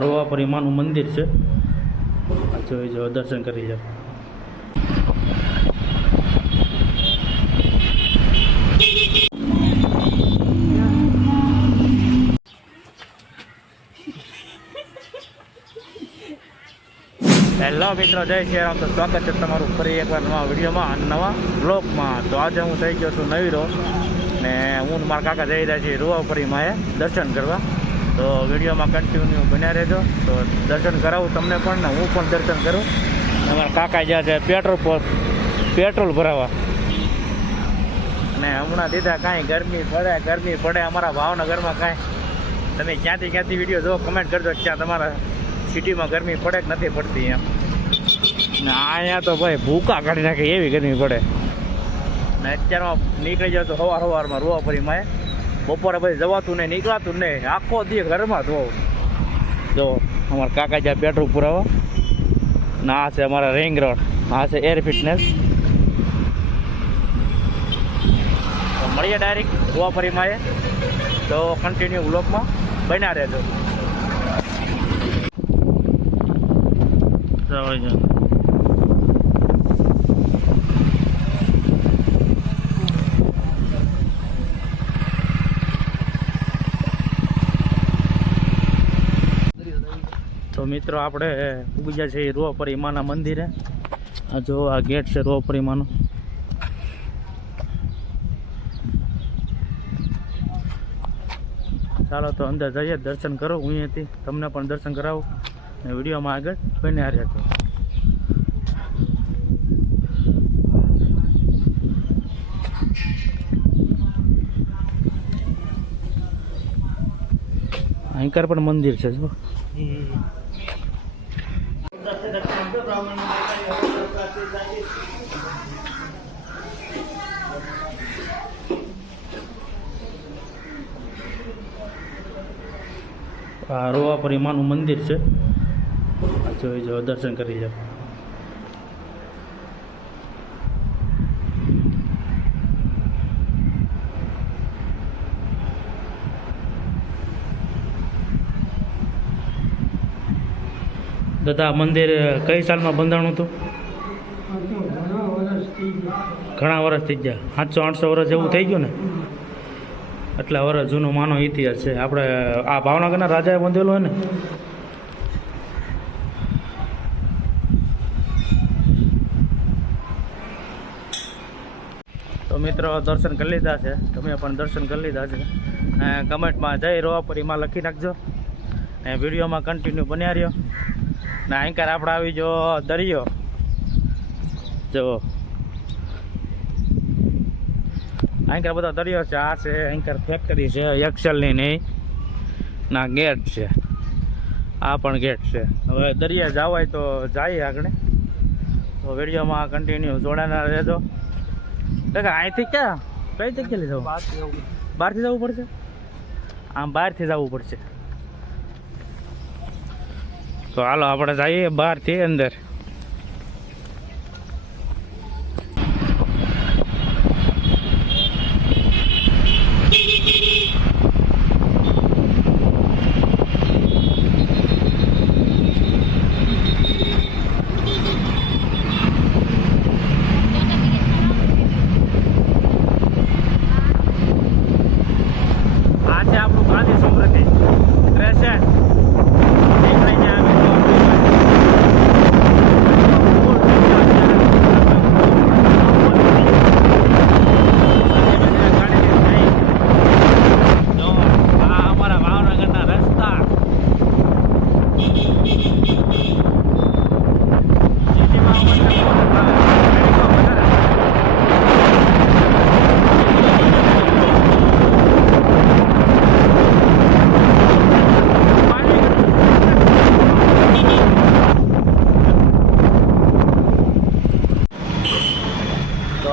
રોવાપુરી માનું મંદિર છે, જોઈ જાઓ, દર્શન કરી જાઓ. હેલો મિત્રો, જય શ્રી રામ. તો સ્વાગત છે તમારું ફરી એકવાર નવા વિડીયોમાં અને નવા બ્લોગમાં. તો આજે હું થઈ ગયો છું નવીરો ને હું મારા કાકા જઈ રહ્યા છીએ રોવાપુરીમાં દર્શન કરવા. તો વિડીયોમાં કન્ટિન્યુ બન્યા રહેજો. તો દર્શન કરાવું તમને પણ ને હું પણ દર્શન કરું. અમારા કાકા જ્યાં છે પેટ્રોલ ભરાવા, અને હમણાં દીધા કાંઈ ગરમી પડે અમારા ભાવનગરમાં કાંઈ. તમે ક્યાંથી વિડીયો જો કમેન્ટ કરજો ક્યાં તમારા સિટીમાં ગરમી પડે કે નથી પડતી એમ. ને અહીંયા તો ભાઈ ભૂકા કાઢી નાખે એવી ગરમી પડે. ને અત્યારમાં નીકળી જાવ તો સવારમાં રોવાપુરીમાં બપોરે પછી જવાતું નહીં, નીકળાતું નહીં, આખો દી ઘરમાં ધોવું. જો અમારા કાકા જ્યાં પેટ્રોલ પુરાવા, ને આ છે અમારા રિંગ રોડ, આ છે એર ફિટનેસ. તો મળીએ ડાયરેક્ટ રોવાપુરીમાં. તો કન્ટિન્યુ બ્લોગમાં બન્યા રહેજો. તો મિત્રો આપણે ઉભી ગયા છે રોવાપુરી માના મંદિરે. આ જો આ ગેટ છે રોવાપુરી માનો. ચાલો તો અંદર જઈએ, દર્શન કરો. હું અહીંયાથી તમને પણ દર્શન કરાવું ને વિડીયોમાં આગળ બન્યા રહેજો. અહીંકાર પણ મંદિર છે જો. આ રોવાપુરી માનું મંદિર છે, જોઈ જાઓ, દર્શન કરી જાઓ. દાદા મંદિર કઈ સાલમાં બંધાણું હતું? ઘણા વર્ષ થઈ ગયા, 700-800 વર્ષ જેવું થઈ ગયું ને. એટલા વર્ષ જૂનો માનો ઇતિહાસ છે. આપણે આ ભાવનગરના રાજાએ બાંધેલો હોય ને. તો મિત્રો દર્શન કરી લીધા છે, તમે પણ દર્શન કરી લીધા છે. કમેન્ટમાં જય રોવાપુરીમાં લખી નાખજો ને વિડીયોમાં કન્ટિન્યુ બન્યા રહ્યો. ને અહીંકાર આપણે આવી જો દરિયો જો, અહીંકાર બધા દરિયો છે. આ છે અહીંકાર ફેક્ટરી છે એક્સેલની નહીં ના ગેટ છે. આ પણ ગેટ છે. હવે દરિયા જવાય તો જઈએ આગળ. તો વિડીયોમાં કન્ટિન્યુ જોડાના રહેજો. અહીંથી ક્યાં કઈ જગ્યાએ જવું? બહારથી જવું પડશે. આમ બહારથી જવું પડશે. તો હાલો આપણે જઈએ બહારથી અંદર. આ છે આપણું ગાંધી સમૃદ્ધિ ક્રેસેન્ટ.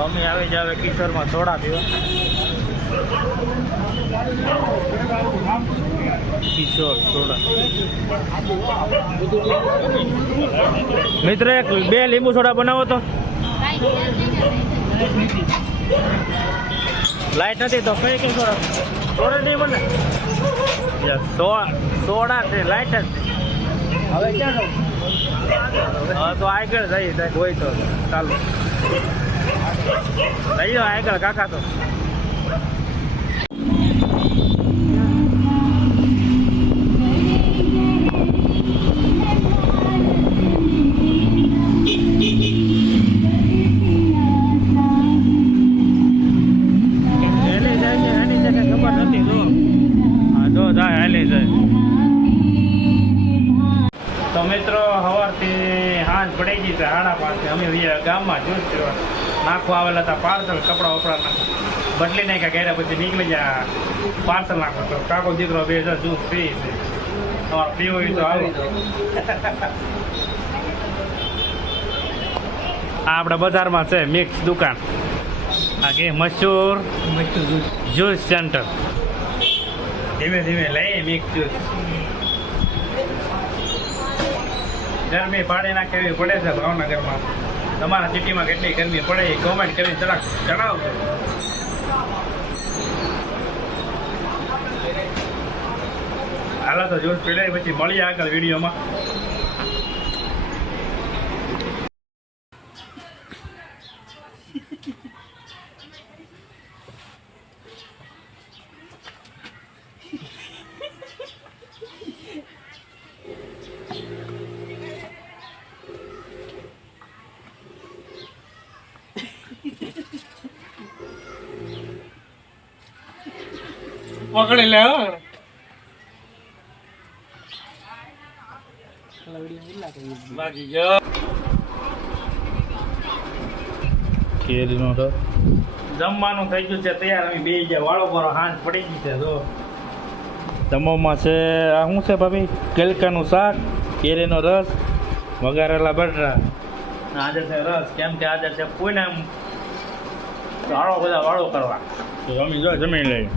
અમે આવી જાવે કિશોરમાં સોડા પીવા. કિશોર સોડા મિત્ર, 2 લીંબુ સોડા બનાવો તો. લાઈટ નથી તો કઈ સોડા? સોડા નહીં બને. સોડા છે લાઈટ જ છે. હવે ક્યાં હવે તો આગળ જઈએ સાહેબ હોય તો ચાલો જઈએ આગળ કાકા તો તો મિત્રો સવારથી હાંજ પડી ગઈ છે 5:30 અમે ગામમાં જ્યુસ પીવા નાખવા આવેલા હતા પાર્સલ કપડા વપરાના બદલી નાખ્યા ઘેરે પછી નીકળી ગયા પાર્સલ નાખો તો કાકો દીકરો 2000 જ્યુસ પી છે તમારે પીવું હોય તો આવો આ આપણે બજારમાં છે મિક્સ દુકાન આ કે મશહૂર જ્યુસ સેન્ટર ધીમે ધીમે લઈએ મિક્સ જ્યુસ ગરમી પાડી નાખેવી પડે છે ભાવનગરમાં તમારા સિટીમાં કેટલી ગરમી પડે એ કોમેન્ટ કરીને જરાક જણાવજો હાલો તો જ્યુસ પીડાય પછી મળીએ આગળ વિડીયોમાં પકડી લે બાકી ગયો કેરીનો રસ જમવાનું થઈ ગયું છે તૈયાર અમે બે ગયા વાળો પર હાંજ પડી ગઈ છે જો જમવામાં છે આ શું છે ભાભી ગલકાનું શાક કેરીનો રસ વઘારેલા બટરા આજે છે રસ કેમ કે આજે છે કોઈને વાળો બધા વાળો કરવા તો અમે જો જમી લઈએ